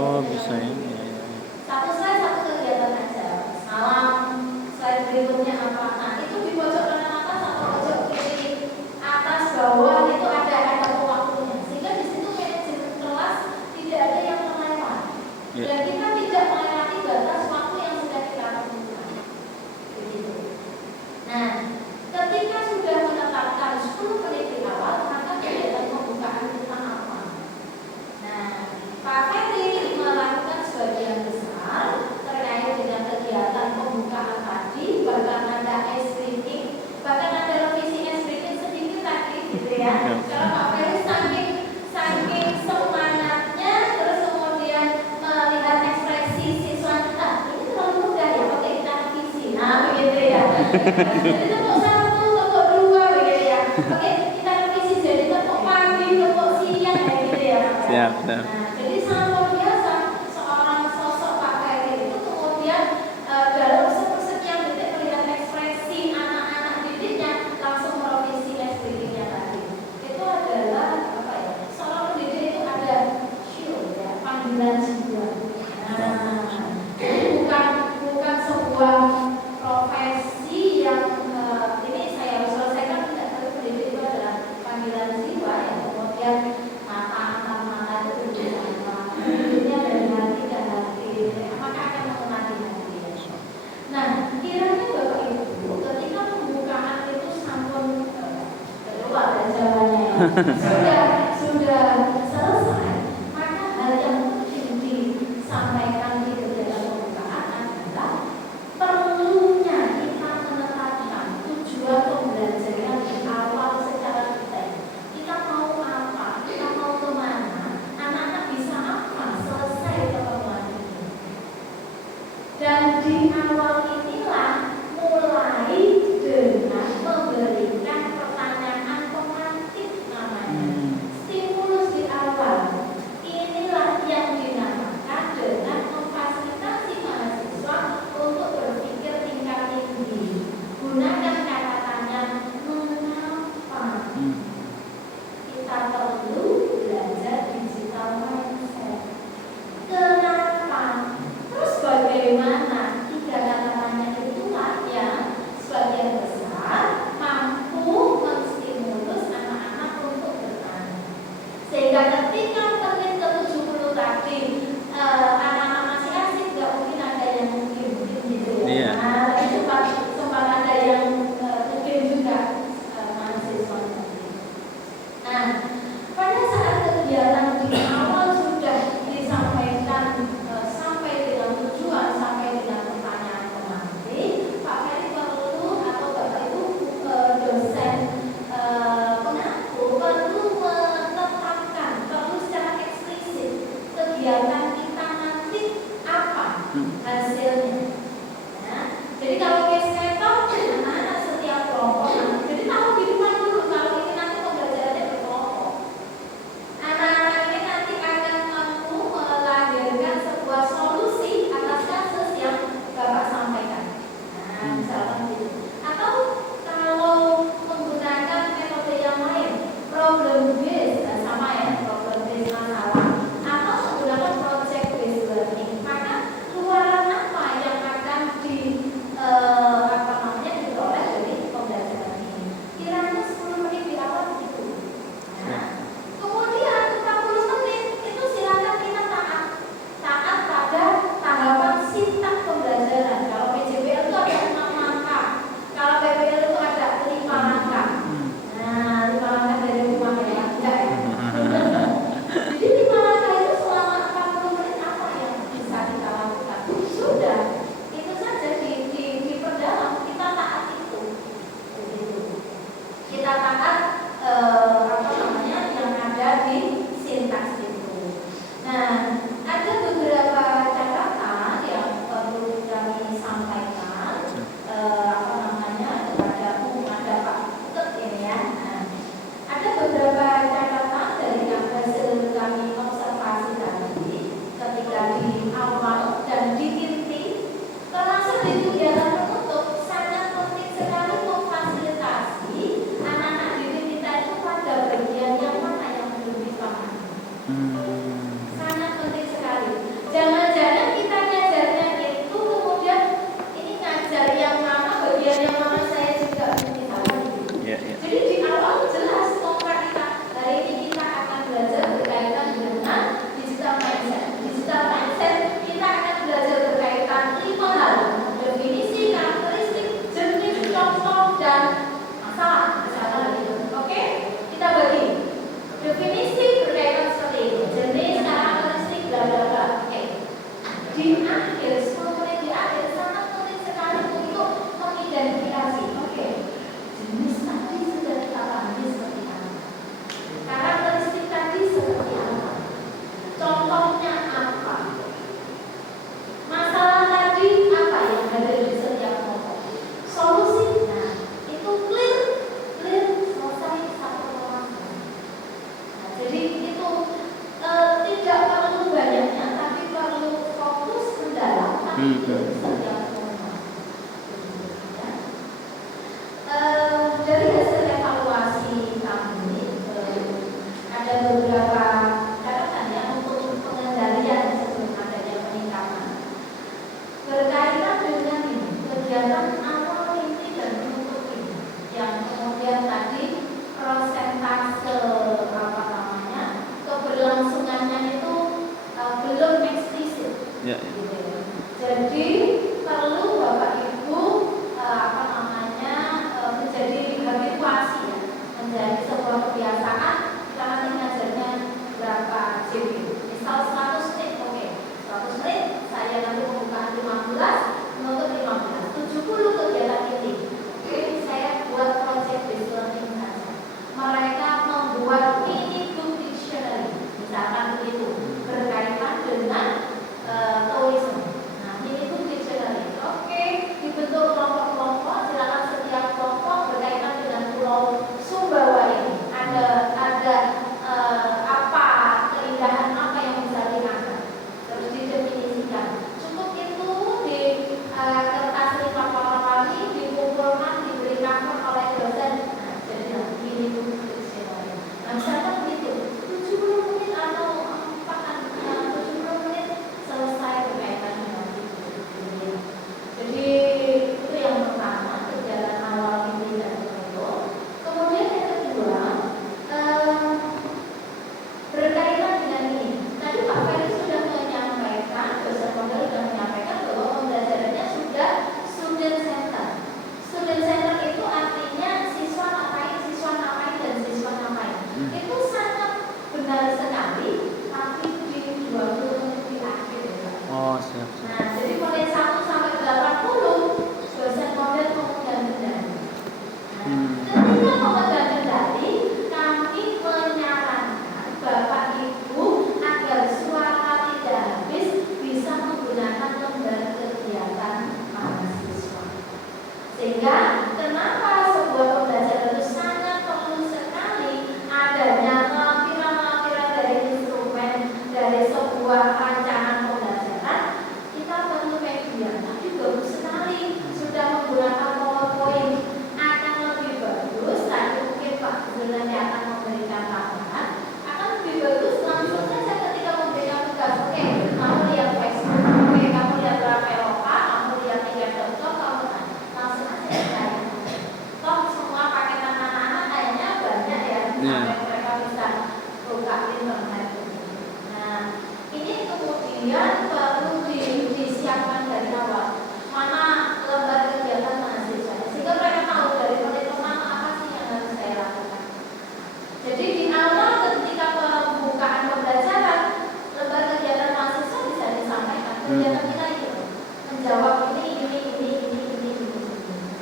Oh bisa ya. Satu slide satu kegiatan aja. Malam slide berikutnya apa? Nah itu di pojok kanan atas atau pojok kiri atas bawah itu ada waktunya. Sehingga di situ manajemen kelas tidak ada yang melewat. Dan kita tidak melewati batas waktu yang sudah kita tentukan. Begitu. Nah, ketika sudah menetapkan 10 menit di awal, maka kegiatan pembukaan kita apa? Nah, Pak Ferry melakukan sebagian besar terkait dengan kegiatan pembukaan tadi, bahkan ada ice breaking, bahkan ada revisi ice breaking sedikit tadi, gitu ya. Kalau Pak Ferry saking semangatnya, terus kemudian melihat ekspresi siswa kita, ini terlalu mudah ya, oke kita revisi. Nah, begitu ya. Jadi tepuk 1, tepuk 2, begitu ya. Oke, kita revisi jadi tepuk pagi, tepuk siang, kayak gitu ya. Siap. Nah, jadi sangat luar biasa seorang sosok Pak Ferry itu kemudian dalam sepersekian detik melihat ekspresi anak-anak didiknya langsung merevisi SDG-nya tadi. Itu adalah apa ya? Seorang pendidik itu ada show ya, panggilan jiwa. Nah, jadi bukan sebuah profesi yang ini saya harus selesaikan tidak, tapi pendidik itu adalah panggilan jiwa yang kemudian mata itu berbeda, hidupnya dari hati ke hati, maka akan mengenali hati. Nah, kiranya Bapak Ibu ketika pembukaan itu sampun keluar dari jawabannya sudah selesai, maka hal yang penting disampaikan di kegiatan pembukaan adalah perlunya kita menetapkan tujuan pembelajaran di awal secara detail. Kita mau apa? Kita mau kemana? Anak-anak bisa apa? Selesai pertemuan ini. Dan di awal inilah mulai dengan memberikan pertanyaan pemantik namanya. Stimulus di awal. Inilah yang dinamakan dengan memfasilitasi mahasiswa untuk berpikir tingkat tinggi. Gunakan kata tanya mengapa. Kita perlu belajar digital mindset. Kenapa? Terus bagaimana? 3 kata tanya itulah yang sebagian besar mampu menstimulus anak-anak untuk bertanya. Sehingga ketika menit ke-70 tadi anak-anak masih asik, nggak mungkin ada yang mungkin gitu ya. Nah, tapi sempat ada yang mungkin juga mahasiswa tadi. Nah, pada saat kegiatan di awal sudah disampaikan sampai dengan tujuan, sampai dengan Di akhir, 10 menit di akhir sangat penting sekali untuk mengidentifikasi. Oke, jenis tadi sudah kita pahami seperti apa, karakteristik tadi seperti apa, contohnya apa, masalah tadi apa yang ada di setiap kelompok, solusi. Nah, itu clear, selesai satu kelompok. Nah, jadi itu tidak perlu banyaknya, tapi perlu fokus mendalam tapi setiap kelompok. Dari hasil evaluasi kami ada beberapa catatan ya untuk pengendalian sebelum adanya peningkatan berkaitan dengan ini, kegiatan awal, inti dan penutup ini, yang kemudian tadi persentase keberlangsungannya itu belum eksplisit. Gitu. Jadi perlu Bapak Ibu menjadi habituasi ya, menjadi sebuah kebiasaan. Kita nanti ngajarnya berapa JB. Misal 100 menit, oke. 100 menit saya nanti pembukaan 15, menutup 15. 70 kegiatan ini. Oke, saya buat project based learning saja. Mereka membuat mini book dictionary, misalkan begitu, berkaitan dengan tourism. Nah, mini book dictionary, oke, dibentuk kelompok-kelompok. Silakan setiap kelompok berkaitan dengan Pulau Sumbawa ini. Ada apa, keindahan apa yang bisa diangkat, terus didefinisikan. Cukup itu di kertas 5 warna-warni dikumpulkan, diberi cover oleh dosen. Nah, jadi mini book dictionary. Nah, misalkan begitu, 70 menit atau 70 menit selesai berkaitan dengan itu. Jadi itu yang pertama, kegiatan awal, inti dan penutup. Kemudian yang kedua, berkaitan dengan ini. Tadi Pak Ferry sudah menyampaikan, dosen model sudah menyampaikan bahwa pembelajarannya sudah student center. Student center itu artinya siswa ngapain, dan siswa ngapain. Itu sangat benar sekali, tapi di 20 menit di akhir ya. Oh, siap. Nah, jadi mulai 1 sampai 80 dosen model pemegang kendali. Nah, ketika pemegang kendali, kami menyarankan Bapak Ibu agar suara tidak habis bisa menggunakan lembar kegiatan mahasiswa. Sehingga kenapa sebuah pembelajaran itu sangat perlu sekali adanya lampiran-lampiran dari instrumen, dari sebuah rancangan pembelajaran. Kita perlu media, tapi bagus sekali sudah menggunakan PowerPoint, akan lebih bagus. Tadi mungkin Pak Guru nanti akan memberikan tambahan, akan lebih bagus langsung saja ketika memberikan tugas. Oke, kamu lihat Facebook, oke, kamu lihat Traveloka, kamu lihat tiket.com, kamu langsung aja saya. Toh semua paketan anak-anak kayaknya banyak ya, sampai mereka bisa buka internet. Nah, ini kemudian perlu disiapkan dari awal. Mana lembar kegiatan mahasiswa, sehingga mereka tahu dari mulai pertama apa sih yang harus saya lakukan. Jadi di awal ketika pembukaan pembelajaran, lembar kegiatan mahasiswa bisa disampaikan. Kegiatan kita itu menjawab ini.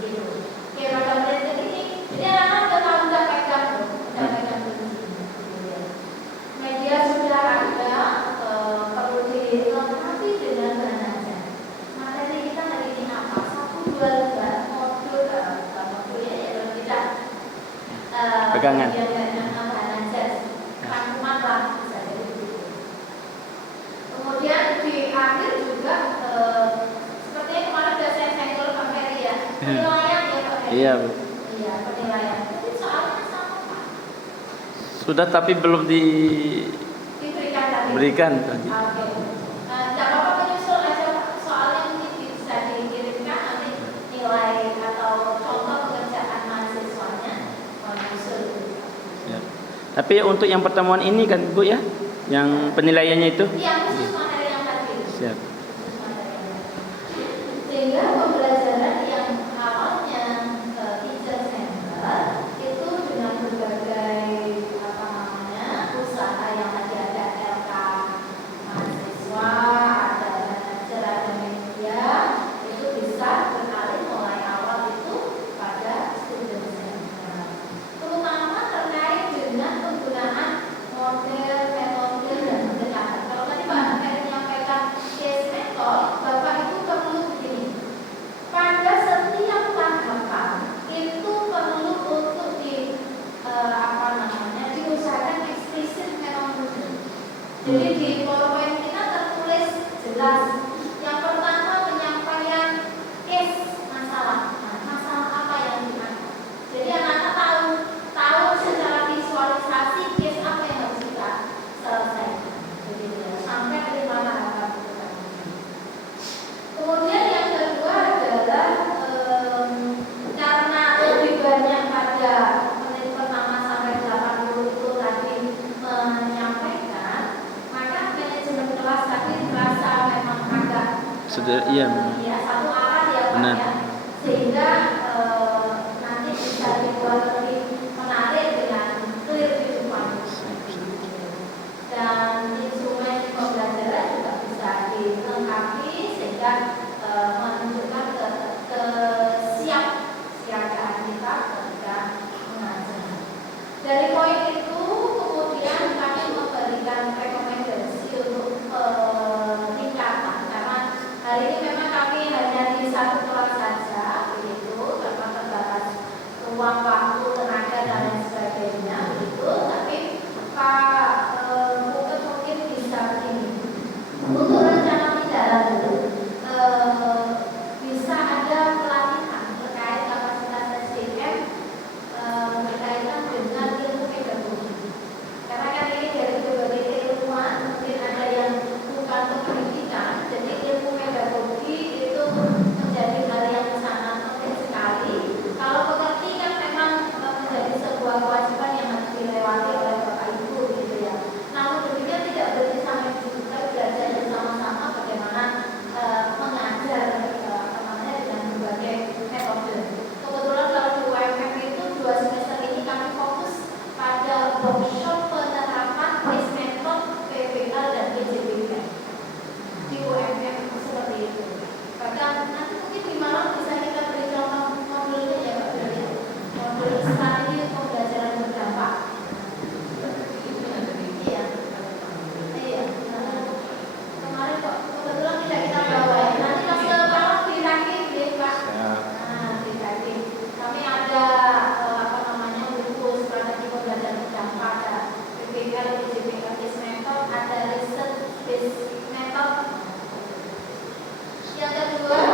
Begitu. Oke, pada menit ini, jadi anak-anak udah pegang media sudah ada, perlu dilengkapi dengan bahan ajar. Materi kita hari ini apa? 1, 2, 3 modulnya ya tidak pegangan. Bahan ajar, rangkuman lah bisa jadi begitu. Kemudian di akhir juga seperti yang kemarin sudah saya senggol Pak Ferry ya, penilaian ya Pak Ferry. Iya, Iya, penilaian. Tapi soalnya sama Pak. sudah tapi belum diberikan tadi. Oke. Tidak apa-apa menyusul aja Pak. Soalnya mungkin bisa dikirimkan nanti nilai atau contoh pekerjaan mahasiswanya menyusul. Ya. Tapi untuk yang pertemuan ini kan Bu ya, yang penilaiannya itu. Iya, khusus materi yang tadi. Siap. Sehingga pembelajaran yang awalnya teacher center itu dengan berbagai usaha yang tadi ada LK mahasiswa, ada Iya. ya satu arah ya Pak Benar. ya, sehingga nanti bisa dibuat lebih menarik dengan clear view point. Dan instrumen pembelajaran juga bisa dilengkapi sehingga menunjukkan kesiapsiagaan kita ketika mengajar. Dari poin itu kemudian kami memberikan rekomendasi untuk peningkatan, karena hari ini memang kami hanya di satu kelas saja begitu, karena terbatas ruang waktu, tenaga dan lain sebagainya begitu. Tapi Pak mungkin bisa begini, untuk rencana jalan dulu bisa ada pelatihan terkait kapasitas SDM berkaitan dengan ilmu pedagogi. Karena kan ini dari berbagai keilmuan, mungkin ada yang bukan pendidikan, jadi ilmu pedagogi itu menjadi hal yang sangat penting sekali. Kalau mengerti kan memang menjadi sebuah kewajiban yang harus dilewati oleh Bapak Ibu gitu ya. Namun demikian tidak berarti sampai kita belajar bersama-sama bagaimana mengajar teman-teman dengan berbagai metode. Kebetulan kalau di UMM itu 2 semester ini kami fokus pada workshop penerapan case method PPL dan PJBK di UMM seperti itu. Bahkan nanti mungkin di malam bisa kita beri contoh modulnya ya Pak Beli, modul strategi pembelajaran berdampak. Iya. Kemarin kok kebetulan tidak kita bawa ya. Nanti pas ke malam dirakit ya Pak. Nah, dirakit. Kami ada buku strategi pembelajaran berdampak, ada PPL, PJBK based method, ada research based method. Yang kedua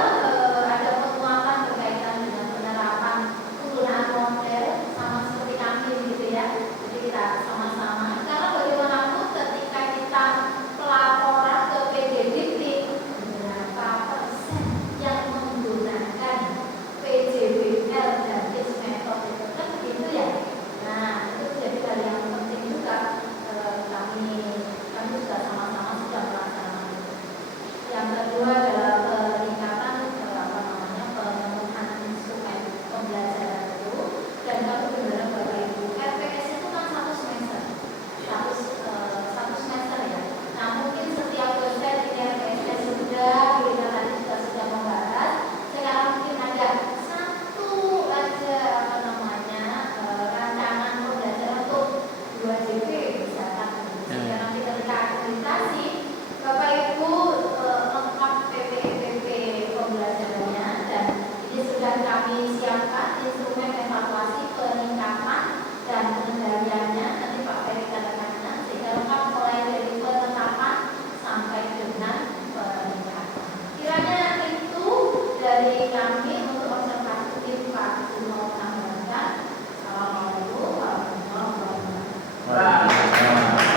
ada penguatan berkaitan dengan penerapan penggunaan model sama seperti kami gitu ya. Jadi kita sama-sama. Karena bagaimanapun ketika kita pelaporan ke PDDT berapa persen yang menggunakan PJBL dan case method itu kan begitu ya. Nah itu jadi hal yang penting juga, kami juga sama-sama sudah melaksanakan. Yang kedua adalah peningkatan pemenuhan instrumen pembelajaran itu, dan kami benar Bapak Ibu RPS itu kan satu semester ya. Nah mungkin setiap dosen di RPS sudah kita tadi sudah membahas. Sekarang mungkin ada satu aja rancangan pembelajaran untuk 2JP misalkan. Sehingga nanti ketika akreditasi Bapak Ibu lengkap PP pembelajarannya, dan ini sudah kami siapkan instrumen evaluasi peningkatan dan pengendaliannya. Nanti Pak Ferry katakannya sehingga lengkap mulai dari penetapan sampai dengan peningkatan. Kiranya itu dari kami untuk observasi Pak Suno tambahkan. Assalamualaikum warahmatullahi wabarakatuh.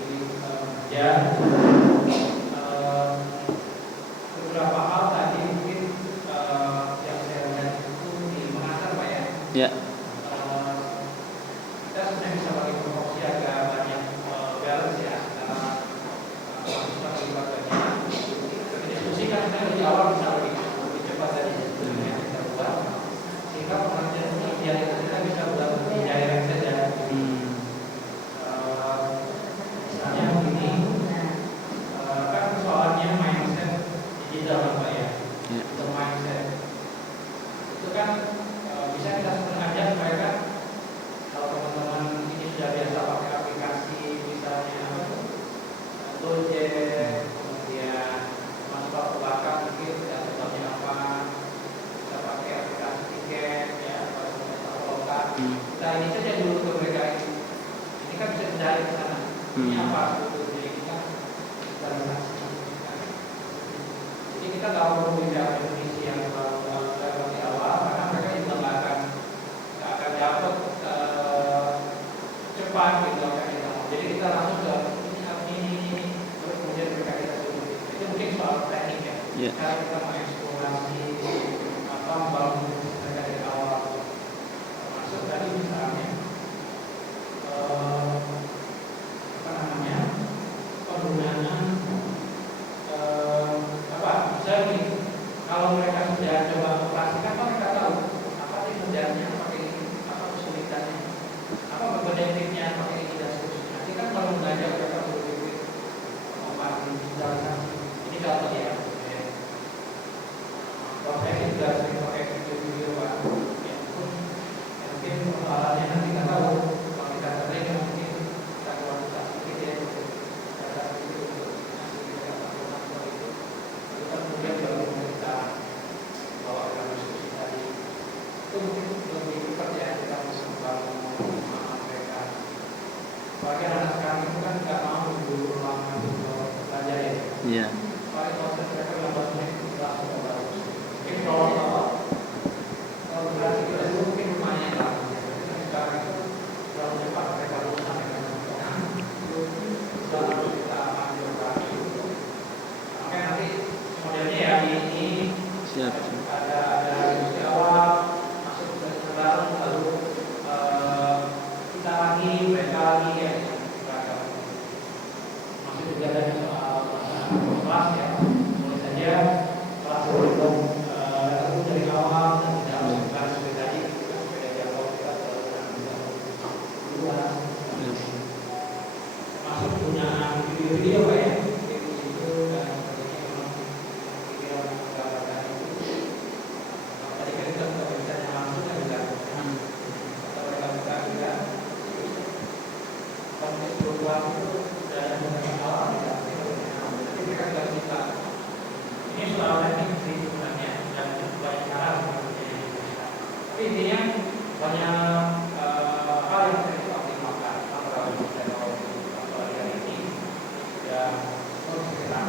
Iya. Beberapa hal tadi mungkin yang saya lihat itu di mengasar Pak ya. Ya. Kita sebenarnya bisa bagi proporsi agak banyak balance ya antara mahasiswa kelimbatannya. Diskusi kan sebenarnya di awal bisa lebih cepat tadi yang kita buat, sehingga pengertian kita bisa lebih direct saja. Misalnya begini, kan soalnya mindset digital Pak ya, itu mindset itu kan bisa kita sengaja supaya kan kalau teman-teman ini sudah biasa pakai aplikasi misalnya Gojek, kemudian masuk ke belakang mungkin tidak sebabnya apa, bisa pakai aplikasi tiket ya, atau kita ini saja dulu ke mereka ini kan bisa dicari ke sana ini apa sebetulnya, ini kan digitalisasi. Jadi kita nggak perlu bicara definisi yang terlalu di awal karena mereka juga nggak akan dapat cepat gitu apa yang kita mau. Jadi kita langsung ke ini terus kemudian mereka kita tutup. Itu mungkin soal teknik ya. Yeah. Cara kita mengeksplorasi apa membangun mereka dari awal. Termasuk tadi misalnya apa namanya penggunaan misalnya begini, kalau mereka sudah coba operasikan, kan mereka tahu apa sih kerjanya pakai ini, apa kesulitannya, apa benefitnya pakai ini dan seterusnya. Nanti kan kalau belajar mereka berpikir operasi digitalisasi. Ini contoh ya. Kalau saya juga sering pakai video-video pak, ya mungkin persoalannya nanti kita tahu kalau kita sering mungkin kita kualitas sedikit ya. Kemudian baru kita bawa ke diskusi tadi. Itu mungkin lebih cepat ya kita bisa membangun mereka. Bagi anak sekarang itu kan nggak mau dulu lama untuk belajar ya. Iya. Paling proses mereka 15 menit langsung bagus. Mungkin kalau berarti kita dulu mungkin lumayan lah. Tapi sekarang itu terlalu cepat mereka lulus sampai dengan selalu kita ambil lagi. Makanya nanti modelnya ya ini Siap. ada diskusi awal masuk ke dalam lalu kita lagi mereka lagi ya masih juga ada soal kelas ya boleh saja kelas sebelum dari awal dan tidak harus harus seperti tadi beda jadwal kita dua masuk penggunaan video-video pak ya itu dan ini soal teknik sih sebenarnya dan banyak cara tapi intinya banyak hal yang bisa kita optimalkan antara hari ini dan terus kita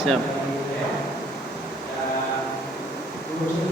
Siap. Dan